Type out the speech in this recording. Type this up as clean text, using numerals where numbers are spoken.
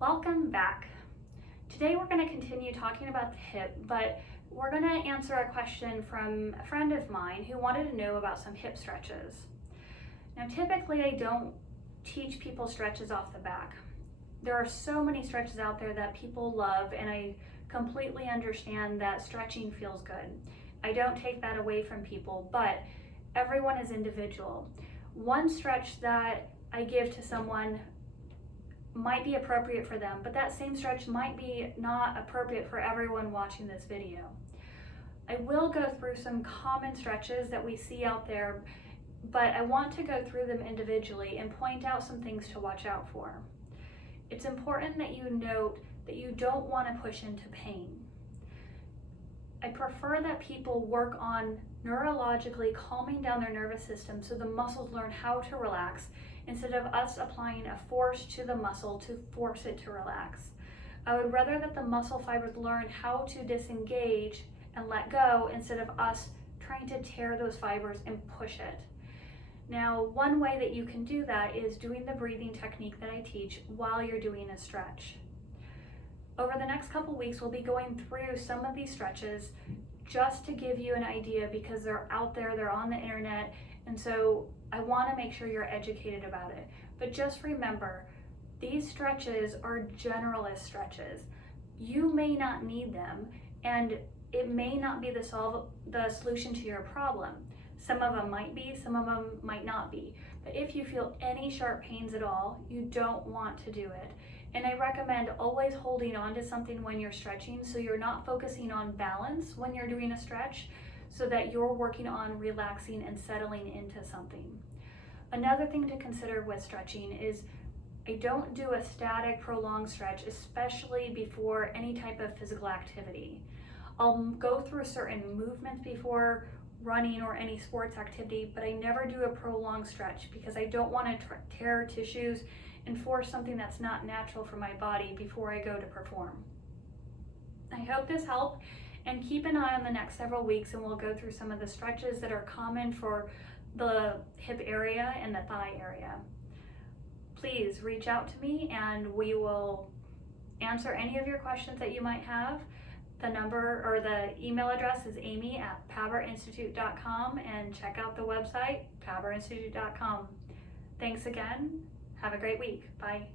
Welcome back. Today we're going to continue talking about the hip, but we're going to answer a question from a friend of mine who wanted to know about some hip stretches. Now typically I don't teach people stretches off the back. There are so many stretches out there that people love, and I completely understand that stretching feels good. I don't take that away from people, but everyone is individual. One stretch that I give to someone might be appropriate for them, but that same stretch might be not appropriate for everyone watching this video. I will go through some common stretches that we see out there, but I want to go through them individually and point out some things to watch out for. It's important that you note that you don't want to push into pain. I prefer that people work on neurologically calming down their nervous system so the muscles learn how to relax, instead of us applying a force to the muscle to force it to relax. I would rather that the muscle fibers learn how to disengage and let go, instead of us trying to tear those fibers and push it. Now, one way that you can do that is doing the breathing technique that I teach while you're doing a stretch. Over the next couple weeks, we'll be going through some of these stretches just to give you an idea, because they're out there, they're on the internet, and so I want to make sure you're educated about it. But just remember, these stretches are generalist stretches. You may not need them, and it may not be the solution to your problem. Some of them might be, some of them might not be. But if you feel any sharp pains at all, you don't want to do it. And I recommend always holding on to something when you're stretching, so you're not focusing on balance when you're doing a stretch, so that you're working on relaxing and settling into something. Another thing to consider with stretching is I don't do a static, prolonged stretch, especially before any type of physical activity. I'll go through certain movements before running or any sports activity, but I never do a prolonged stretch, because I don't want to tear tissues and force something that's not natural for my body before I go to perform. I hope this helped, and keep an eye on the next several weeks, and we'll go through some of the stretches that are common for the hip area and the thigh area. Please reach out to me and we will answer any of your questions that you might have. The number or the email address is amy@paberinstitute.com, and check out the website, paberinstitute.com. Thanks again. Have a great week. Bye.